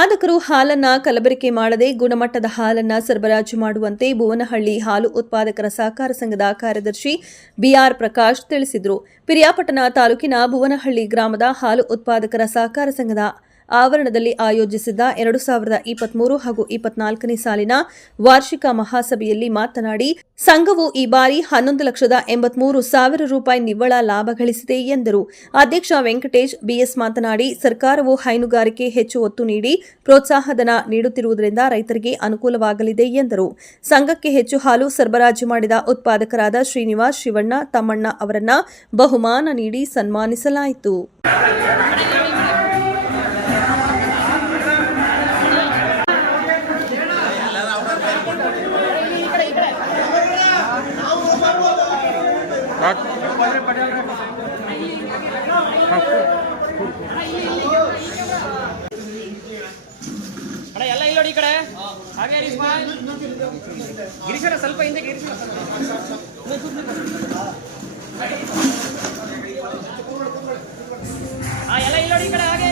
ಉತ್ಪಾದಕರು ಹಾಲನ್ನ ಕಲಬೆರಕೆ ಮಾಡದೆ ಗುಣಮಟ್ಟದ ಹಾಲನ್ನ ಸರಬರಾಜು ಮಾಡುವಂತೆ ಭುವನಹಳ್ಳಿ ಹಾಲು ಉತ್ಪಾದಕರ ಸಹಕಾರ ಸಂಘದ ಕಾರ್ಯದರ್ಶಿ ಬಿಆರ್ ಪ್ರಕಾಶ್ ತಿಳಿಸಿದರು. ಪಿರಿಯಾಪಟ್ಟಣ ತಾಲೂಕಿನ ಭುವನಹಳ್ಳಿ ಗ್ರಾಮದ ಹಾಲು ಉತ್ಪಾದಕರ ಸಹಕಾರ ಸಂಘದ ಆವರಣದಲ್ಲಿ ಆಯೋಜಿಸಿದ್ದ 2023 ಹಾಗೂ 24ನೇ ಸಾಲಿನ ವಾರ್ಷಿಕ ಮಹಾಸಭೆಯಲ್ಲಿ ಮಾತನಾಡಿ, ಸಂಘವು ಈ ಬಾರಿ 11,83,000 ರೂಪಾಯಿ ನಿವ್ವಳ ಲಾಭ ಗಳಿಸಿದೆ ಎಂದರು. ಅಧ್ಯಕ್ಷ ವೆಂಕಟೇಶ್ ಬಿಎಸ್ ಮಾತನಾಡಿ, ಸರ್ಕಾರವು ಹೈನುಗಾರಿಕೆ ಹೆಚ್ಚು ಒತ್ತು ನೀಡಿ ಪ್ರೋತ್ಸಾಹಧನ ನೀಡುತ್ತಿರುವುದರಿಂದ ರೈತರಿಗೆ ಅನುಕೂಲವಾಗಲಿದೆ ಎಂದರು. ಸಂಘಕ್ಕೆ ಹೆಚ್ಚು ಹಾಲು ಸರಬರಾಜು ಮಾಡಿದ ಉತ್ಪಾದಕರಾದ ಶ್ರೀನಿವಾಸ್, ಶಿವಣ್ಣ, ತಮ್ಮಣ್ಣ ಅವರನ್ನ ಬಹುಮಾನ ನೀಡಿ ಸನ್ಮಾನಿಸಲಾಯಿತು. ಎಲ್ಲ ಇಲ್ಲೋಡಿ ಈ ಕಡೆ ಹಾಗೆ ಗಿರೀಶರ ಸ್ವಲ್ಪ ಹಿಂದೆ ಗಿರೀಶರ ಎಲ್ಲ ಇಲ್ಲೋಡಿ ಈ ಕಡೆ ಹಾಗೆ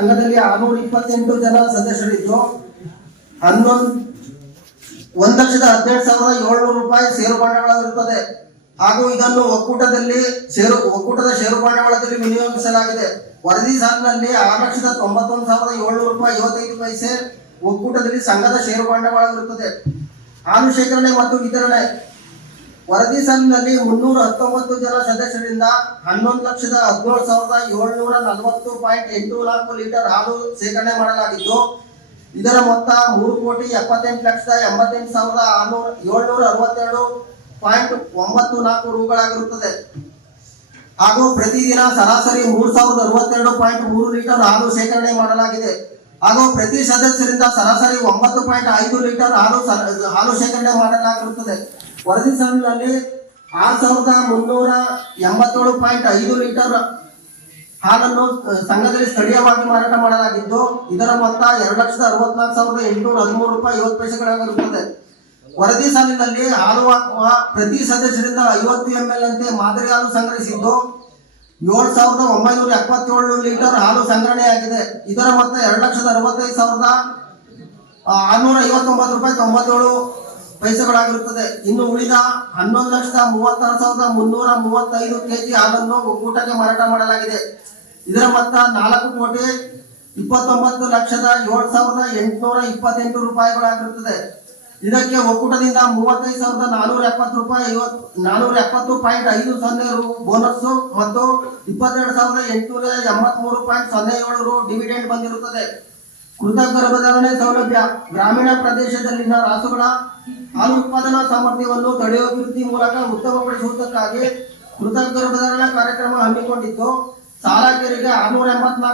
ಸಂಘದಲ್ಲಿ 628 ಜನ ಸದಸ್ಯರಿದ್ದು 1,12,700 ರೂಪಾಯಿ ಷೇರು ಬಂಡವಾಳವಿರುತ್ತದೆ ಹಾಗೂ ಇದನ್ನು ಒಕ್ಕೂಟದ ಷೇರು ಬಂಡವಾಳದಲ್ಲಿ ವಿನಿಯೋಗಿಸಲಾಗಿದೆ. ವರದಿ ಸಾಲಿನಲ್ಲಿ 6,91,700 ರೂಪಾಯಿ 55 ಪೈಸೆ ಒಕ್ಕೂಟದಲ್ಲಿ ಸಂಘದ ಷೇರು ಬಂಡವಾಳವಿರುತ್ತದೆ. ಹಾಲು ಶೇಖರಣೆ ಮತ್ತು ವಿತರಣೆ ವರದಿ ಸಾಲಿನಲ್ಲಿ 319 ಜನ ಸದಸ್ಯರಿಂದ 11,17,740.84 ಲೀಟರ್ ಹಾಲು ಶೇಖರಣೆ ಮಾಡಲಾಗಿದ್ದು, ಇದರ ಮೊತ್ತ 3,78,88,762.94 ರೂಗಳಾಗಿರುತ್ತದೆ ಹಾಗೂ ಪ್ರತಿದಿನ ಸರಾಸರಿ 3,062.3 ಲೀಟರ್ ಹಾಲು ಶೇಖರಣೆ ಮಾಡಲಾಗಿದೆ ಹಾಗೂ ಪ್ರತಿ ಸದಸ್ಯರಿಂದ ಸರಾಸರಿ 9.5 ಲೀಟರ್ ಹಾಲು ಶೇಖರಣೆ ಮಾಡಲಾಗಿರುತ್ತದೆ. ವರದಿ ಸಾಲಿನಲ್ಲಿ 6,387.5 ಲೀಟರ್ ಹಾಲನ್ನು ಸಂಘದಲ್ಲಿ ಸ್ಥಳೀಯವಾಗಿ ಮಾರಾಟ ಮಾಡಲಾಗಿದ್ದು, ಇದರ ಮೊತ್ತ 2,64,813 ರೂಪಾಯಿ 50 ಪೈಸೆಗಳಾಗಿರುತ್ತದೆ. ವರದಿ ಸಾಲಿನಲ್ಲಿ ಹಾಲು ಹಾಕುವ ಪ್ರತಿ ಸದಸ್ಯರಿಂದ 50 ml ಅಂತೆ ಮಾದರಿ ಹಾಲು ಸಂಗ್ರಹಿಸಿದ್ದು 7,977 ಲೀಟರ್ ಹಾಲು ಸಂಗ್ರಹಣೆಯಾಗಿದೆ. ಇದರ ಮೊತ್ತ 2,65,659 ರೂಪಾಯಿ 97 ಪೈಸೆಗಳಾಗಿರುತ್ತದೆ. ಇನ್ನು ಉಳಿದ 11,36,335 ಕೆಜಿ ಹಾಲನ್ನು ಒಕ್ಕೂಟಕ್ಕೆ ಮಾರಾಟ ಮಾಡಲಾಗಿದೆ. ಇದರ ಮೊತ್ತ 4,29,07,828 ರೂಪಾಯಿಗಳಾಗಿರುತ್ತದೆ. ಇದಕ್ಕೆ ಒಕ್ಕೂಟದಿಂದ 35,470 ರೂಪಾಯಿ 470.50 ಬೋನಸ್ ಮತ್ತು 22,883.07 ರು ಡಿವಿಡೆಂಡ್ ಬಂದಿರುತ್ತದೆ. ಕೃತಕ ಗರ್ಭಧಾರಣೆ ಸೌಲಭ್ಯ ಗ್ರಾಮೀಣ ಪ್ರದೇಶದಲ್ಲಿನ ರಾಸುಗಳ ಹಾಲು ಉತ್ಪಾದನಾ ಸಾಮರ್ಥ್ಯವನ್ನು ತಡೆಯೋಭಿವೃದ್ಧಿ ಮೂಲಕ ಉತ್ತಮಪಡಿಸುವುದಕ್ಕಾಗಿ ಕೃತಕ ಗರ್ಭಧಾರಣಾ ಕಾರ್ಯಕ್ರಮ ಹಮ್ಮಿಕೊಂಡಿದ್ದು, ಸಾಲಗಾರರಿಗೆ 684